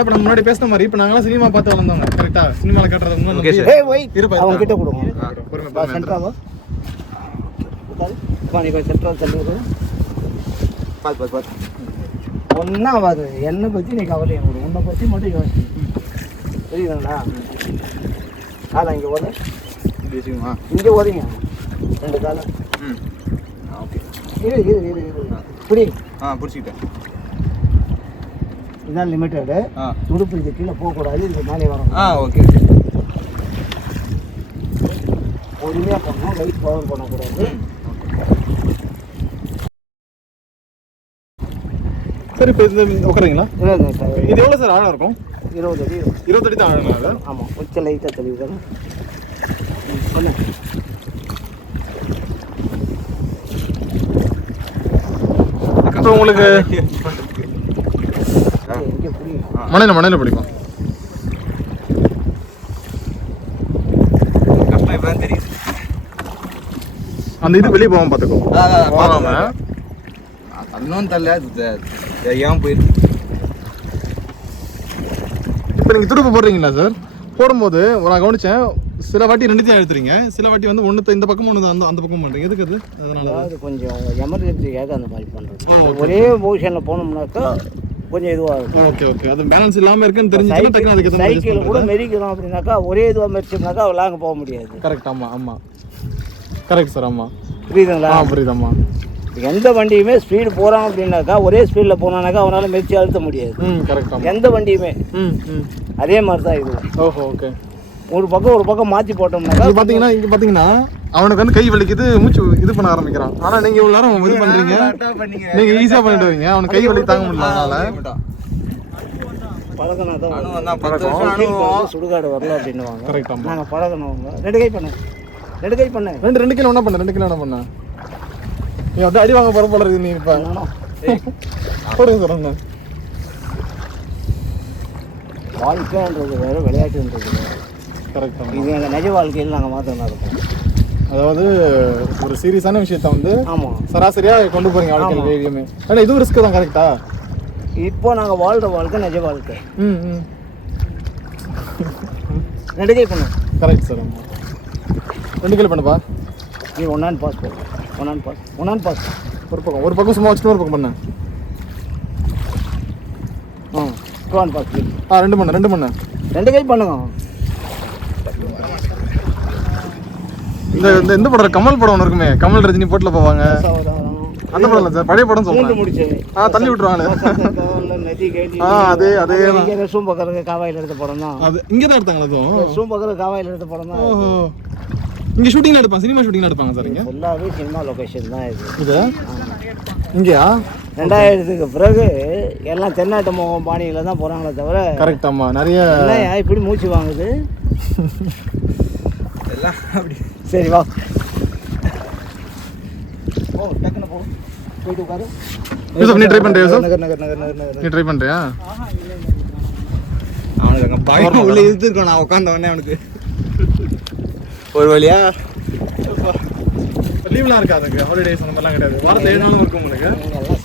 இப்ப நம்ம முன்னாடி பேசின மாதிரி இப்ப நாங்கலாம் சினிமா பார்த்து வளர்ந்தோங்க கரெக்டா சினிமால காட்டுறது முன்னாடி அவங்க கிட்ட கொடுங்க சென்ட்ரா பானி போய் சென்ட்ரல் தள்ளுது பாத்து ஒன்றா ஆகாது என்னை பற்றி நீ கவலை விடும் உன்னை பற்றி மட்டும் யோசி புரியுதுங்களா காலம் இங்கே ஓத இங்கே ஓதிங்க 2 காலம் ஓகே இரு புடி பிடிச்சிக்கிட்டேன் இதான் லிமிட்டடு துடுப்பு இது கீழே போகக்கூடாது இது மேலே வரணும் ஓகே பொறுமையாக பண்ணணும் லைட் பவர் பண்ணக்கூடாது சார் இப்போ இது உட்காருங்களா இது எவ்வளோ சார் ஆழம் இருக்கும் 20 அடி 20 அடி தான் ஆழம் அது ஆமாம் கொஞ்சம் லைட்டாக தெரியுது பண்ணு இப்போ உங்களுக்கு மணையில் பிடிக்கும் தெரியுது அந்த இது வெளியே போகாம பார்த்துக்கோ போகாம இன்னும் தரல ஏன் போயிருக்கு. இப்போ நீங்கள் துடுப்பு போடுறீங்களா சார் போடும்போது நான் கவனிச்சேன் சில வாட்டி 2த்தையும் எடுத்துறீங்க சில வாட்டி வந்து ஒன்று இந்த பக்கம் ஒன்று அந்த பக்கம் பண்ணுறீங்க எதுக்கு அது அதனால அது கொஞ்சம் எமர்ஜென்சிக்காக அந்த மாதிரி பண்ணுறது ஒரே பொசிஷனில் போனோம்னாக்கா கொஞ்சம் இதுவாக இருக்கும் ஓகே அது பேலன்ஸ் இல்லாமல் இருக்குன்னு தெரிஞ்சு சைக்கிள் கூட மெரிக்கணும் அப்படின்னாக்கா ஒரே இதுவாக மெரிச்சோம்னாக்கா லாங்க போக முடியாது கரெக்ட் ஆமாம் கரெக்ட் சார் ஆமாம் புரியுதுங்களா புரியுதாம்மா எந்த வண்டியுமே ஸ்பீடு போகிறான் அப்படின்னாக்கா ஒரே ஸ்பீடில் போனானாக்கா அவனால் மெரிச்சு அழுத்த முடியாது கரெக்டாக எந்த வண்டியுமே அதே மாதிரி தான் இது ஓகே ஒரு பக்கம் மாற்றி போட்டோம்னாக்கா பார்த்தீங்கன்னா அவனுக்கு வந்து கை வலிக்குது மூச்சு இது பண்ண ஆரம்பிக்கிறான் ஆனால் நீங்கள் இவ்வளோ நேரம் இது பண்ணுறீங்க நீங்கள் ஈஸியாக பண்ணிட்டு வரீங்க அவனுக்கு கை வலி தாங்க முடியல அதனால பழகினா தான் சுடுகாடு வரல அப்படின்னுவாங்க கரெக்டாக நாங்கள் பழகினவங்க 2 கை பண்ணு 2 கிலோ என்ன பண்ண நீ வந்து அடி வாங்க போகிற போல இருக்குது நீ இப்போ போடுங்க சார் ஒன்று வாழ்க்கைன்றது வேறு விளையாட்டுன்றது வேறு கரெக்டாக இது எங்கள் நிஜ வாழ்க்கையில் நாங்கள் மாற்றினா இருக்கோம் அதாவது ஒரு சீரியஸான விஷயத்த வந்து ஆமாம் சராசரியாக கொண்டு போகிறீங்க வாழ்க்கையில் டெய்லியுமே ஆனால் இதுவும் ரிஸ்க்கு தான் கரெக்டா இப்போ நாங்கள் வாழ்கிற வாழ்க்கை நிஜ வாழ்க்கை 2 கை பண்ணு கரெக்ட் சார் 2 கிலோ பண்ணுப்பா நீ ஒன்னான் பாஸ் போடு ஒன்னான் பாஸ் ஒரு பக்கம் சும்மா வச்சுட்டு ஒரு பக்கம் பண்ண 2 ஆன் பாஸ் 2 பண்ண 2 கை பண்ணுங்க இந்த படம் கமல் படம் ஒன்று இருக்குமே கமல் ரஜினி போட்டில் போவாங்க அந்த படம் இல்லை சார் பழைய படம் சொல்லுங்க தள்ளி விட்டுருவாங்க அதே ரெஸ்ட் பக்கம் காவாயில் எடுத்த படம் தான் அது இங்கே தான் எடுத்தாங்களா அதுவும் ரெஸ்ட் பக்கம் காவாயில் எடுத்த படம் தான் இங்கே ஷூட்டிங்லாம் எடுப்பாங்க சினிமா ஷூட்டிங்லாம் எடுப்பாங்க சார் இங்கே ஃபுல்லாகவே சினிமா லொக்கேஷன் தான் இது இங்கேயா 2000க்கு பிறகு எல்லாம் தென்னாட்டு முகம் பாணியில் தான் போகிறாங்களே தவிர கரெக்ட் ஆமாம் நிறைய இப்படி மூச்சு வாங்குது எல்லாம் அப்படி சரி வா டக்குன்னு போ போயிட்டு உட்காரு நீ ட்ரை பண்ணுறியா சார் நகர் நீ ட்ரை பண்ணுறியா அவனுக்கு அங்கே பயம் உள்ள இழுத்துருக்கோம் நான் உட்காந்தவொடனே அவனுக்கு ஒரு வழியா லீவ்லாம் இருக்காதுங்க ஹாலிடேஸ் அந்த மாதிரிலாம் கிடையாது வாரத்தில் 7 நாளும் இருக்கும் உங்களுக்கு எல்லாம்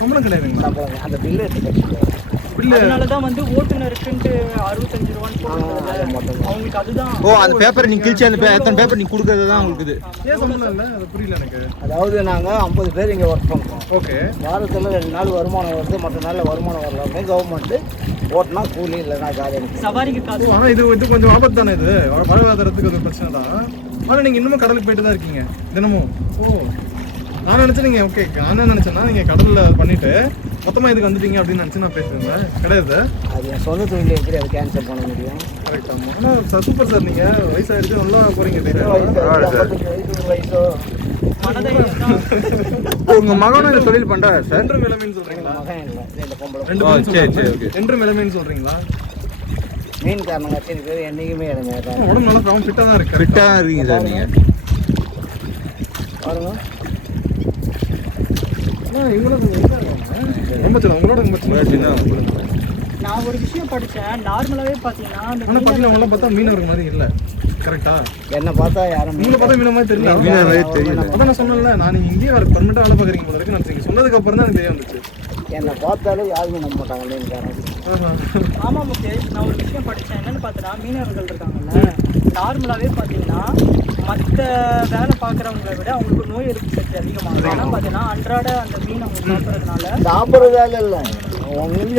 சம்பளம் கிடையாதுங்களா அந்த பில்லு அதனால தான் வந்து ஓட்டுநருக்குன்ட்டு 65 ரூபான்னு போடுறாங்க அவங்களுக்கு அதுதான் அந்த பேப்பர் நீ கிழிச்சு அந்த எத்தனை பேப்பர் நீ கொடுக்கறது தான் உங்களுக்கு இது ஏன் சம்பளம் இல்லை அது புரியல எனக்கு அதாவது நாங்கள் 50 பேர் இங்கே ஒர்க் பண்ணுறோம் ஓகே வாரத்தில் 2 நாள் வருமானம் வருது மற்ற நாளில் வருமானம் வரலாமே கவர்மெண்ட்டு ஓட்டினா கூலி இல்லைன்னா காலி சவாரிக்கு காசு ஆனால் இது கொஞ்சம் ஆபத்து தானே இது வாழ்வாதாரத்துக்கு அது பிரச்சனை தான் ஆனால் நீங்கள் இன்னமும் கடலுக்கு போயிட்டு தான் இருக்கீங்க தினமும் நான் நினச்சேன் நீங்கள் ஓகே நான் என்ன நினச்சேன்னா நீங்கள் கடலில் பண்ணிவிட்டு மொத்தமாக இதுக்கு வந்துட்டீங்க அப்படின்னு நினச்சி நான் பேசுகிறேன் கிடையாது அது என் சொந்த தொழில் எப்படி அதை கேன்சல் பண்ண முடியும் கரெக்ட் ஆமாம் ஆனால் சார் சூப்பர் சார் நீங்கள் வயசாகிடுச்சு நல்லா போகிறீங்க வயசோ உங்கள் மகனும் இந்த தொழில் பண்ணுறாரு சார் என்று மிளமைன்னு சொல்கிறீங்களா மகன் இல்லை 2 பொம்பளை சரி என்று மிளமைன்னு சொல்கிறீங்களா மீன் காரணம் கட்சி பேர் என்றைக்குமே இடமே உடம்பு நல்லா ஃபார்ம் ஃபிட்டாக தான் இருக்கு ஃபிட்டாக தான் இருக்கீங்க சார் நீங்கள் பாருங்க உங்களோட நான் ஒரு விஷயம் படித்தேன் நார்மலாகவே பார்த்தீங்கன்னா ஆனால் பார்த்தா மீனவர் மாதிரி இல்லை கரெக்டா என்ன பார்த்தா யாரும் நீங்க பார்த்தா மீன மாதிரி தெரியல மீன மாதிரி தெரியல அதான் நான் சொன்னேன்ல நான் இங்கேயே பர்மனெண்ட்டாக வேலை பார்க்குறீங்க போல இருக்கு நான் சொன்னதுக்கு அப்புறம் தான் எனக்கு தெரிய வந்துச்சு என்னை பார்த்தாலே யாருமே நம்ப மாட்டாங்க இல்லைன்னு. ஆமா முகேஷ், நான் ஒரு விஷயம் படித்தேன். என்னன்னு பார்த்தா மீனவர்கள் இருக்காங்கல்ல, நார்மலாகவே பார்த்தீங்கன்னா மற்ற வேலை பார்க்குறவங்களை விட அவங்களுக்கு நோய் எதிர்ப்பு சக்தி அதிகமாகும். ஏன்னா பார்த்தீங்கன்னா அன்றாட அந்த மீன் அவங்க சாப்பிட்றதுனால சாப்பிட்ற வேலை இல்லை,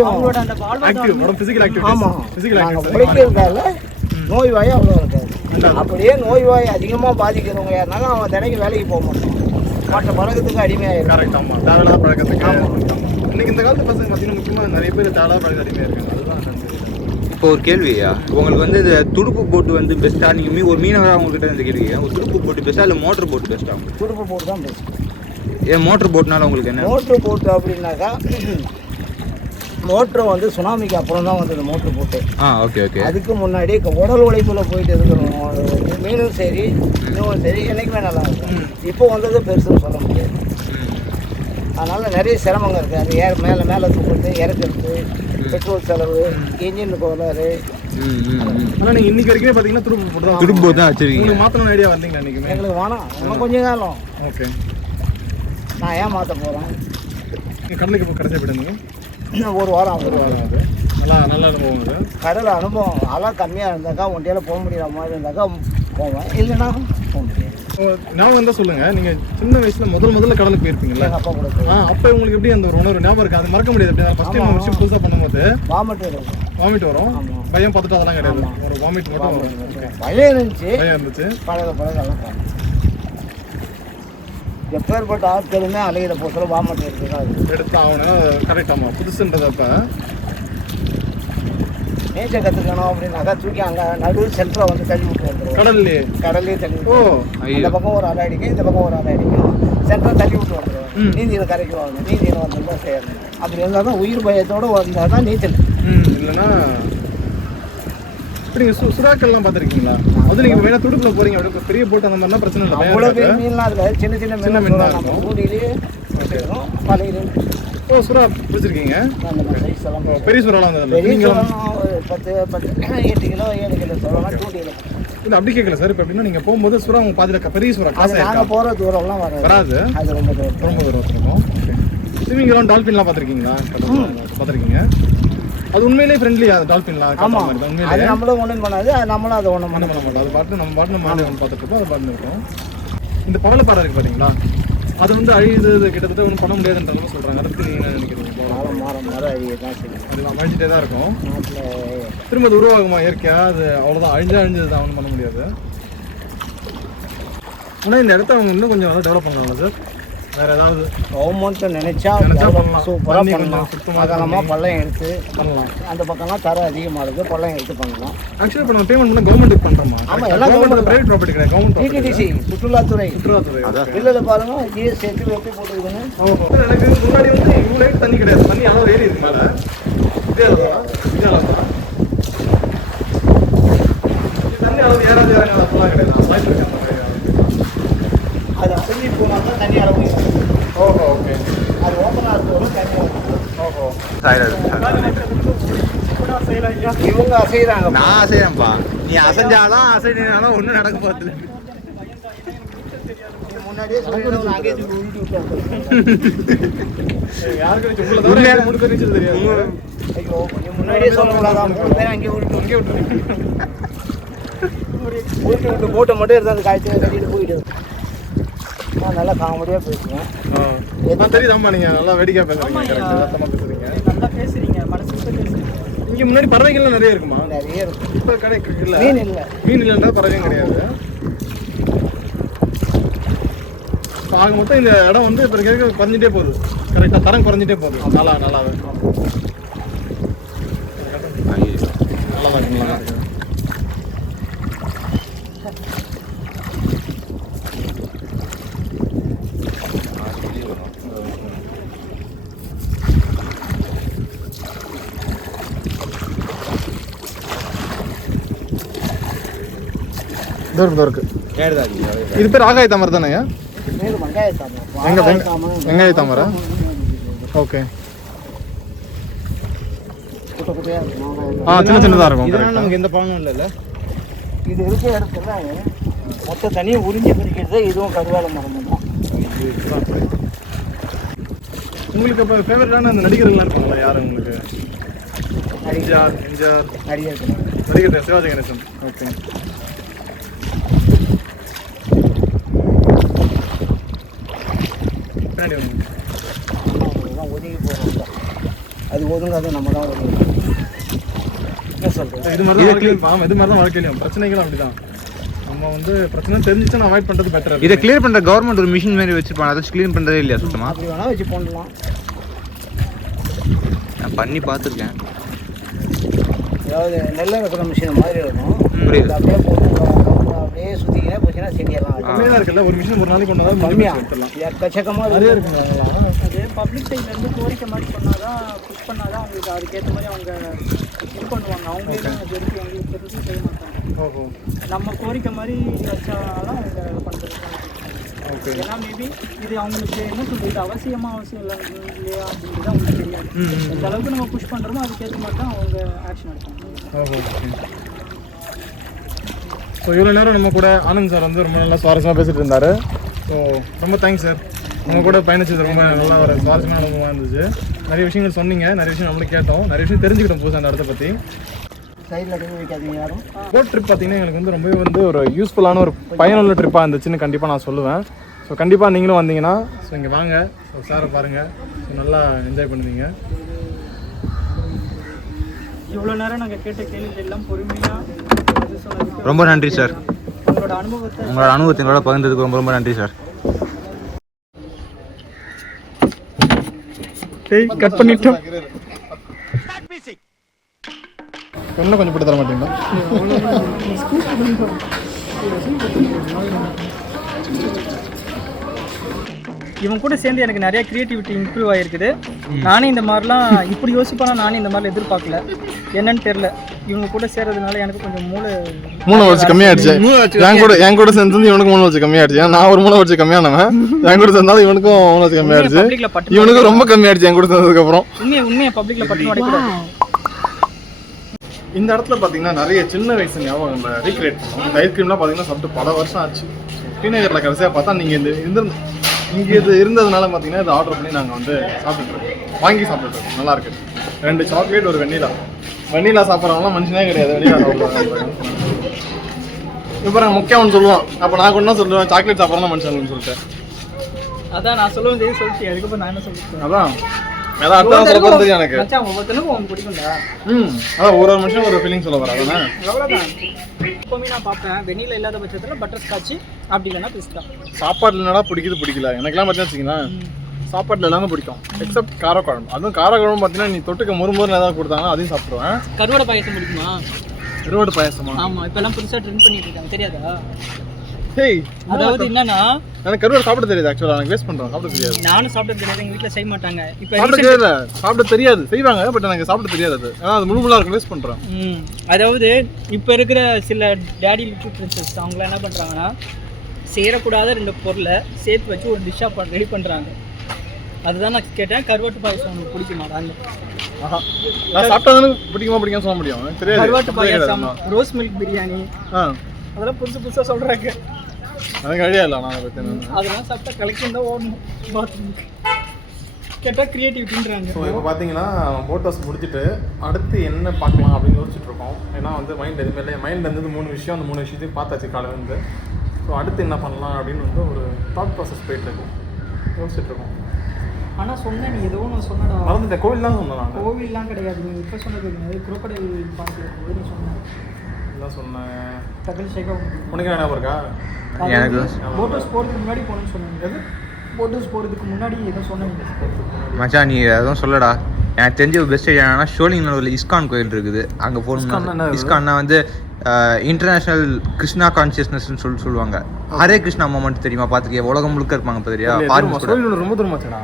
அவங்களோட அந்த வாழ்வாதாரம். ஆமாம், நாங்கள் உழைக்கிறதால நோய் வாய் அவ்வளோ இருக்காது. அப்படியே நோய் வாய் அதிகமாக பாதிக்கிறவங்க யாருனாலும் அவன் தினைக்கு வேலைக்கு போக மாட்டான், மற்ற பழக்கத்துக்கு அடிமையாயிரும். கரெக்ட். ஆமாம், தேவையில்லாத பழக்கத்துக்கு. இன்னைக்கு இந்த காலத்து பசங்க பார்த்தீங்கன்னா முக்கியமாக நிறைய பேர் தேவையில்லாத பழக்கத்துக்கு அடிமையாக இருக்காங்க. அதுதான் இப்போ ஒரு கேள்வியா, உங்களுக்கு வந்து இந்த துடுப்பு போட்டு வந்து பெஸ்ட்டாக, நீங்கள் ஒரு மீனவராக உங்ககிட்ட இந்த கேள்வி, ஒரு துடுப்பு போட்டு பெஸ்ட்டாக இல்லை மோட்டர் போட்டு பெஸ்ட்டாக? துடுப்பு போட்டு தான் பெஸ்ட். ஏன் மோட்டர் போட்டுனால உங்களுக்கு என்ன? மோட்ரு போட்டு அப்படின்னாக்கா மோட்ரு வந்து சுனாமிக்கு அப்புறம் தான் வந்தது மோட்ரு போட்டு. Okay okay. அதுக்கு முன்னாடி உடல் உழைப்பில் போயிட்டு இருக்கிறோம், மீனும் சரி இதுவும் சரி என்றைக்குமே நல்லா இருக்கும். இப்போ வந்தது பெருசுன்னு சொல்ல முடியாது. அதனால் நிறைய சிரமங்கள் இருக்குது. அது மேலே மேலே தூக்குறது, இறக்குறது, பெட்ரோல் செலவு, இன்ஜின் கோளாறு. ஆனால் நீங்கள் இன்னைக்கு வரைக்கும் பார்த்தீங்கன்னா துடுப்பு போட்டு தான் வச்சுருக்கீங்க. உங்களுக்கு மாற்றணும் ஐடியா வந்தீங்க அன்றைக்குமே? எங்களுக்கு வேணாம், இன்னும் கொஞ்சம் காலம். ஓகே. நான் ஏன் மாற்ற போகிறேன்? நீங்கள் கடலுக்கு இப்போ கடைசி போயிடுங்க. ஒரு வாரம் அது நல்லா அனுபவம். அது கடல் அனுபவம். அலை கம்மியாக இருந்தாக்கா ஒண்டியால் போக முடியாத மாதிரி இருந்தாக்கா போவேன், இல்லைன்னா போக முடியாது. ஞாபகம் தான் சொல்லுங்கள், நீங்கள் சின்ன வயசில் முதல்ல கடலுக்கு போயிருப்பீங்களா? எங்கள் அப்பா கூட அப்போ உங்களுக்கு எப்படி அந்த ஒரு உணர்வு ஞாபகம் இருக்குது? அது மறக்க முடியாது. எப்படி ஃபஸ்ட் டைம் விஷயம் புதுசாக பண்ணும்போது வாமிட் வரும். பயம் பார்த்துட்டு அதெல்லாம் கிடையாது, ஒரு வாமிட் மட்டும் வரும். பயம் இருந்துச்சு. பழக எப்பேற்பட்ட ஆட்களுமே அலையில போகிற வாமிட் எடுத்து ஆகணும். கரெக்ட். ஆமாம், புதுசுன்றதப்ப நீச்சல் கற்றுக்கணும் அப்படின்னாக்கா தூக்கி அங்கே நடு சென்டரை வந்து தள்ளி விட்டு வந்துடுவோம். கடல்லே தள்ளி விட்டு, இந்த பக்கம் ஒரு அலை அடிக்கும், இந்த பக்கம் ஒரு அலை அடிக்கும், சென்டரை தள்ளி விட்டு வந்துடுவோம். நீந்தியில் கரைக்கு வரணும், நீந்தியில் வந்ததுதான் செய்யணும். அப்படி இருந்தால் தான் உயிர் பயத்தோடு வந்தால் தான் நீச்சல். இல்லைன்னா இப்போ நீங்கள் சுறாக்கள்லாம் பார்த்துருக்கீங்களா? அது நீங்கள் வேணா துடுப்பில் போகிறீங்க, அப்படி பெரிய போட்டு அந்த மாதிரிலாம் பிரச்சனை இல்லை. அவ்வளோ பெரிய மீன்லாம் அதில் சின்ன சின்ன மீன் தான் ஊடியிலேயே பழையிலே. சுறா பிடிச்சிருக்கீங்க? பெரிய சுறாலாம் வந்தது? 8 கிலோ 7 கிலோ சொல்லலாம், 2 கிலோ. இல்லை அப்படி கேட்கல சார். இப்போ எப்படின்னா நீங்கள் போகும்போது சுறா உங்கள் பாதியில் பெரிய சுறா காசு நாங்கள் போகிற தூரம்லாம் வராது, அது ரொம்ப தூரம் இருக்கும். ஸ்விமிங் கிரவுண்ட் டால்ஃபின்லாம் பார்த்துருக்கீங்களா? பார்த்துருக்கீங்க. அது உண்மையிலேயே ஃப்ரெண்ட்லியா டால்ஃபின்லாம்? ஆமாம், அது நம்மளும் ஒன்றும் பண்ணாது, நம்மளும் அதை ஒன்றும் பண்ண மாட்டோம். அது பாட்டு நம்ம பார்த்துட்டு இருக்கோம், அது பாட்டு இருக்கும். இந்த பவளப்பாறை இருக்குது பார்த்தீங்களா, அது வந்து அழியுது, கிட்டத்தட்ட ஒன்றும் பண்ண முடியாதுன்ற மாதிரி சொல்கிறாங்க. அதுக்கு நீங்கள் என்ன நினைக்கிறீங்க? அது அழிஞ்சிட்டே தான் இருக்கும், திரும்ப அது உருவாகுமா இயற்கையாக? அது அவ்வளோதான், அழிஞ்சது தான், ஒன்றும் பண்ண முடியாது. ஆனால் இந்த இடத்த அவங்க இன்னும் கொஞ்சம் டெவலப் பண்ணுவாங்க சார். வேறு ஏதாவது கவர்மெண்ட்டை நினச்சா சூப்பராக பண்ணலாம். அதெல்லாமா பள்ளம் எடுத்து பண்ணலாம். அந்த பக்கம்லாம் தர அதிகமாக இருக்குது, பள்ளம் எடுத்து பண்ணலாம். ஆக்சுவலி இப்போ நம்ம பேமெண்ட் பண்ண கவர்மெண்ட்டுக்கு பண்ணுறோமா? ஆமாம், எல்லாம் கவர்மெண்ட், பிரைவேட் ப்ராப்பர்ட்டி கிடையாது, கவர்மெண்ட். டிடிசி சுற்றுலாத்துறை. இல்லை பாருங்க, ஜிஎஸ் சேர்த்து எப்படி போட்டுருக்குன்னு. எனக்கு முன்னாடி வந்து இவ்வளோ லைட் தண்ணி கிடையாது, தண்ணி அளவு ஏறி இருக்கு மேலே. தண்ணி அளவு ஏறாது அப்பெல்லாம் கிடையாது, வாய்ப்பு இருக்கு. அது அசைஞ்சி போனால் தான் தண்ணி அளவு. ஓகே. அது ஓப்பனாக இருக்கிறவங்க தண்ணி இவங்க அசைகிறாங்க. நான் அசைறேன்ப்பா, நீ அசைஞ்சாலும் அசைனாலும் ஒன்றும் நடக்க போகிறது. முன்னாடியே சொல்லி அங்கே உருட்டி விட்டு யாருக்கு தெரியாது. ஐயோ, கொஞ்சம் முன்னாடியே சொல்லக்கூடாதான், 3 பேர் அங்கே உருட்டி விட்டு போட்டை மட்டும் எடுத்து அந்த காய்ச்சி கட்டிட்டு போயிட்டு. நான் நல்லா காமெடியாக பேசுவேன். தெரியுதாம்மா, நீங்கள் நல்லா வேடிக்கையாக பேசுறீங்க, பேசுறீங்க, நல்லா பேசுறீங்க, மனசு பேசுறீங்க. இங்கே முன்னாடி பறவைகள்லாம் நிறைய இருக்குமா? நிறைய இருக்கும். இப்போ கடை இல்லை, மீன் இல்லைன்றா பறவையும் கிடையாது. ஆக மொத்தம் இந்த இடம் வந்து இப்போ குறைஞ்சிட்டே போகுது. கரெக்டாக தரம் குறைஞ்சிட்டே போகுது. நல்லா தான் இருக்குங்களா? இருக்கு. இது பேர் ஆகாய தாமரை தானேங்க? வெங்காய தாமரை. ஓகே. சின்னதாக இருக்கும். நமக்கு எந்த பழமும் இல்லைல்ல. இது இருக்கிற இடத்துல மொத்த தனியாக உறிஞ்சி பிரிக்கிறது இதுவும் கருவேல மரம் தான். உங்களுக்கு இப்போ ஃபேவரட்டான அந்த நடிகர்கள்லாம் இருப்பாங்களா யார் உங்களுக்கு? எம்ஜிஆர் நடிகர் நடிகர் சிவாஜி கணேசன். ஓகே. பின்னாடி வந்து தான் ஒதுங்கி போகிறோம். அது ஒதுங்காது, நம்ம தான் ஒதுங்க. என்ன சொல்கிறது? இது மாதிரி தான் வாழ்க்கையில் இது மாதிரி தான் வாழ்க்கையிலையும் பிரச்சனைகள் அப்படிதான். நம்ம வந்து பிரச்சனை தெரிஞ்சுச்சு நான் அவாய்ட் பண்ணுறது பெட்டர். இதை கிளியர் பண்ணுற கவர்மெண்ட் ஒரு மிஷின் மாதிரி வச்சுருப்பாங்க, அதை வச்சு க்ளீன் பண்ணுறதே இல்லையா சுத்தமாக? அப்படி வேணால் வச்சு பண்ணலாம். நான் பண்ணி பார்த்துருக்கேன். அதாவது நெல்லை வைக்கிற மிஷின் மாதிரி இருக்கும். புரியுது. அப்படியே போட்டு அப்படியே சுற்றிக்கினே போச்சுன்னா செடியெல்லாம் கம்மியாக தான் இருக்குல்ல, ஒரு மிஷின் ஒரு நாளைக்கு கொண்டாதான் கம்மியாக எடுத்துடலாம். எக்கச்சக்கமாக நிறைய இருக்குங்க. அது பப்ளிக் சைட்லேருந்து கோரிக்கை மாதிரி பண்ணாதான் புஷ் பண்ணாதான் அவங்களுக்கு அதுக்கேற்ற மாதிரி அவங்க இது பண்ணுவாங்க. அவங்களே தான் தெரிஞ்சு அவங்களுக்கு தெரிஞ்சு செய்ய மாட்டாங்க. ஓஹோ. நம்ம கோரிக்கை மாதிரி வச்சாலும் அவங்க பண்ணுறது. ஓகே. ஏன்னா மேபி இது அவங்களுக்கு என்ன சொல்கிறது, இது அவசியம் இல்லை இல்லையா அப்படின்றது அவங்களுக்கு தெரியாது. எந்த அளவுக்கு நம்ம புஷ் பண்ணுறோமோ அதுக்கேற்ற மாதிரி தான் அவங்க ஆக்ஷன் எடுப்பாங்க. ஓஹோ. ஸோ இவ்வளோ நேரம் நம்ம கூட ஆனந்த் சார் வந்து ரொம்ப நல்லா சுவாரஸ்யமாக பேசிட்டு இருந்தார். ஸோ ரொம்ப தேங்க்ஸ் சார். நம்ம கூட பயணிச்சது ரொம்ப நல்லா ஒரு சுவாரஸ்யமான அனுபவமாக இருந்துச்சு. நிறைய விஷயங்கள் சொன்னீங்க, நிறைய விஷயம் நம்மளும் கேட்டோம், நிறைய விஷயம் தெரிஞ்சுக்கிட்டோம் புதுசாக அந்த இடத்த பற்றி. சைடில் கை வைக்காதீங்க யாரும். போட் ட்ரிப் பார்த்தீங்கன்னா எங்களுக்கு வந்து ரொம்பவே வந்து ஒரு யூஸ்ஃபுல்லான ஒரு பயனுள்ள ட்ரிப்பாக இருந்துச்சுன்னு கண்டிப்பாக நான் சொல்லுவேன். ஸோ கண்டிப்பாக நீங்களும் வந்தீங்கன்னா ஸோ இங்கே வாங்க, ஸோ சாரை பாருங்கள், ஸோ நல்லா என்ஜாய் பண்ணுவீங்க. இவ்வளோ நேரம் நாங்கள் கேட்ட கேள்விகள் எல்லாம் பொறுமையாக ரொம்ப நன்றி சார். உங்களோட அனுபவத்தை எங்களோட பகிர்ந்ததுக்கு ரொம்ப ரொம்ப நன்றி சார். கட் பண்ணிட்டோம். இன்னும் கொஞ்சம் போட்டு தர மாட்டீங்களா? இவன் கூட சேர்ந்து எனக்கு நிறைய கிரியேட்டிவிட்டி இம்ப்ரூவ் ஆகிருக்குது. நானே இந்த மாதிரிலாம் இப்படி யோசிப்பானா நானே இந்த மாதிரிலாம் எதிர்பார்க்கல. என்னன்னு தெரியல, இவங்க கூட சேர்றதுனால எனக்கு கொஞ்சம் மூளை வச்சு கம்மியாயிடுச்சு. என் கூட சேர்ந்து இவனுக்கு மூணு வச்சு கம்மியாயிடுச்சு. நான் ஒரு மூணு வச்சு கம்மியானவன். என் கூட சேர்ந்தாலும் இவனுக்கும் மூணு வச்சு கம்மியாயிடுச்சு. இவனுக்கு ரொம்ப கம்மியாயிடுச்சு என் கூட சேர்ந்ததுக்கு அப்புறம். உண்மையை பப்ளிக்ல பட்டு உடைக்கூடாது. இந்த இடத்துல பார்த்தீங்கன்னா நிறைய சின்ன வயசு ஞாபகம் நம்ம ரீக்ரியேட் பண்ணோம். இந்த ஐஸ்கிரீம்லாம் பார்த்தீங்கன்னா சாப்பிட்டு பல வருஷம் ஆச்சு. ஸ்ரீநகரில் கடைசியாக பார்த்தா நீங்கள் இங்கே இது இருந்ததுனால பார்த்தீங்கன்னா இதை ஆர்டர் பண்ணி நாங்கள் வந்து சாப்பிட்டுருக்கோம், வாங்கி சாப்பிட்டுருக்கோம். நல்லா இருக்கு. 2 சாக்லேட் ஒரு வெண்ணிலா சாப்பிட்றவங்களாம் மனுஷனே கிடையாது. வெண்ணிலா சாப்பிட்றாங்க. இப்போ நாங்கள் முக்கியம் சொல்லுவோம். அப்போ நான் கூட சொல்லுவேன் சாக்லேட் சாப்பிட்றோம் மனுஷன் சொல்லிட்டு. அதான் நான் சொல்லுவேன் சொல்லிட்டு அதுக்கப்புறம் நான் என்ன சொல்லிட்டேன். அதான் அதான் சொல்ல போகிறது தெரியும் எனக்கு. ஒவ்வொருத்தனுக்கும் உங்களுக்கு பிடிக்கும்டா. அதான் ஒரு மனுஷன் ஒரு ஃபீலிங் சொல்ல வராது. அவ்வளோதான். எப்போவுமே நான் பார்ப்பேன் வெண்ணிலா இல்லாத பட்சத்தில் பட்டர் ஸ்காட்ச், அப்படி இல்லைன்னா பிஸ்தா. சாப்பாட்டில் என்னடா பிடிக்கல எனக்குலாம் பார்த்தீங்கன்னா வச்சிங்கன்னா சாப்பாட்டில் எல்லாமே பிடிக்கும் எக்ஸப்ட் காரக்குழம்பு. அதுவும் காரக்குழம்பு பார்த்தீங்கன்னா நீ தொட்டுக்க முறுமுறுன்னு ஏதாவது கொடுத்தாங்கன்னா அதையும் சாப்பிடுவேன். கருவாடை பாயசம் பிடிக்குமா? கருவாடு பாயசமா? ஆமாம், இப்போல்லாம் புதுசாக ட்ரெண்ட் பண்ணிட்டு இருக்காங்க, தெரியாதா? ஹேய், அதாவது என்னன்னா எனக்கு கருவாடு சாப்பிட தெரியாது. ஆக்சுவலாக எனக்கு வேஸ்ட் பண்ணுறோம், சாப்பிட தெரியாது. நானும் சாப்பிட தெரியாது, எங்கள் வீட்டில் செய்ய மாட்டாங்க. இப்போ சாப்பிட தெரியாது, செய்வாங்க, பட் எனக்கு சாப்பிட தெரியாது. அது ஏன்னா அது முழுமுழா இருக்கும், வேஸ்ட் பண்ணுறேன். அதாவது இப்போ இருக்கிற சில டேடி லிட்டில் பிரின்சஸ் அவங்களாம் என்ன பண்ணுறாங்கன்னா, சேரக்கூடாத 2 பொருளை சேர்த்து வச்சு ஒரு டிஷ்ஷாக ரெடி பண்ணுறாங்க. அதுதான் நான் கேட்டேன், கருவாட்டு பாயசம் உங்களுக்கு பிடிக்குமாடான்னு. நான் சாப்பிட்டா பிடிக்காம சொல்ல முடியும், எனக்கு தெரியாது. கருவாட்டு பாயசம், ரோஸ் மில்க் பிரியாணி, அதெல்லாம் புதுசாக சொல்கிறாங்க. எனக்கு ஐடியா இல்லை. நான் பற்றி அதெல்லாம் சாப்பிட்டா கலெக்ஷன் தான் ஓடணும் பாத்ரூமுக்கு. கேட்டால் கிரியேட்டிவிட்டின்றாங்க. ஸோ இப்போ பார்த்தீங்கன்னா ஃபோட்டோஸ் முடிச்சுட்டு அடுத்து என்ன பார்க்கலாம் அப்படின்னு யோசிச்சுட்டு இருக்கோம். ஏன்னா வந்து மைண்ட் எதுவுமே இல்லை. மைண்ட் இருந்தது 3 விஷயம், அந்த 3 விஷயத்தையும் பார்த்தாச்சு காலையிலேருந்து. ஸோ அடுத்து என்ன பண்ணலாம் அப்படின்னு வந்து ஒரு தாட் ப்ராசஸ் போயிட்டுருக்கோம், யோசிச்சுட்ருக்கோம். ஆனால் சொன்னேன், நீ ஏதோ ஒன்று சொன்னடா. மறந்துட்டேன். கோவில் தான் சொன்னேன். கோவில்லாம் கிடையாது, நீ இப்போ சொன்னது குரோக்கடைல் பார்க்கல கோவில் சொன்னேன். என்ன சொன்னேன்? டக்குனு ஷேக் உனக்கு ஞாபகம் இருக்கா? எனக்கு போட்டோஸ் போகிறதுக்கு முன்னாடி போகணும்னு சொன்னேன். எது போட்டோஸ் போகிறதுக்கு முன்னாடி எதோ சொன்னேன் மச்சான். நீ எதுவும் சொல்லடா. எனக்கு தெரிஞ்ச பெஸ்ட் என்னன்னா ஷோலிங்கில் ஒரு இஸ்கான் கோயில் இருக்குது, அங்கே போகணும். இஸ்கான்னா வந்து இன்டர்நேஷ்னல் கிருஷ்ணா கான்சியஸ்னஸ்ன்னு சொல்லுவாங்க. ஹரே கிருஷ்ணா மூமெண்ட் தெரியுமா? பார்த்துக்கே உலகம் முழுக்க இருப்பாங்க. இப்போ தெரியா? ரொம்ப தூரமாச்சுடா.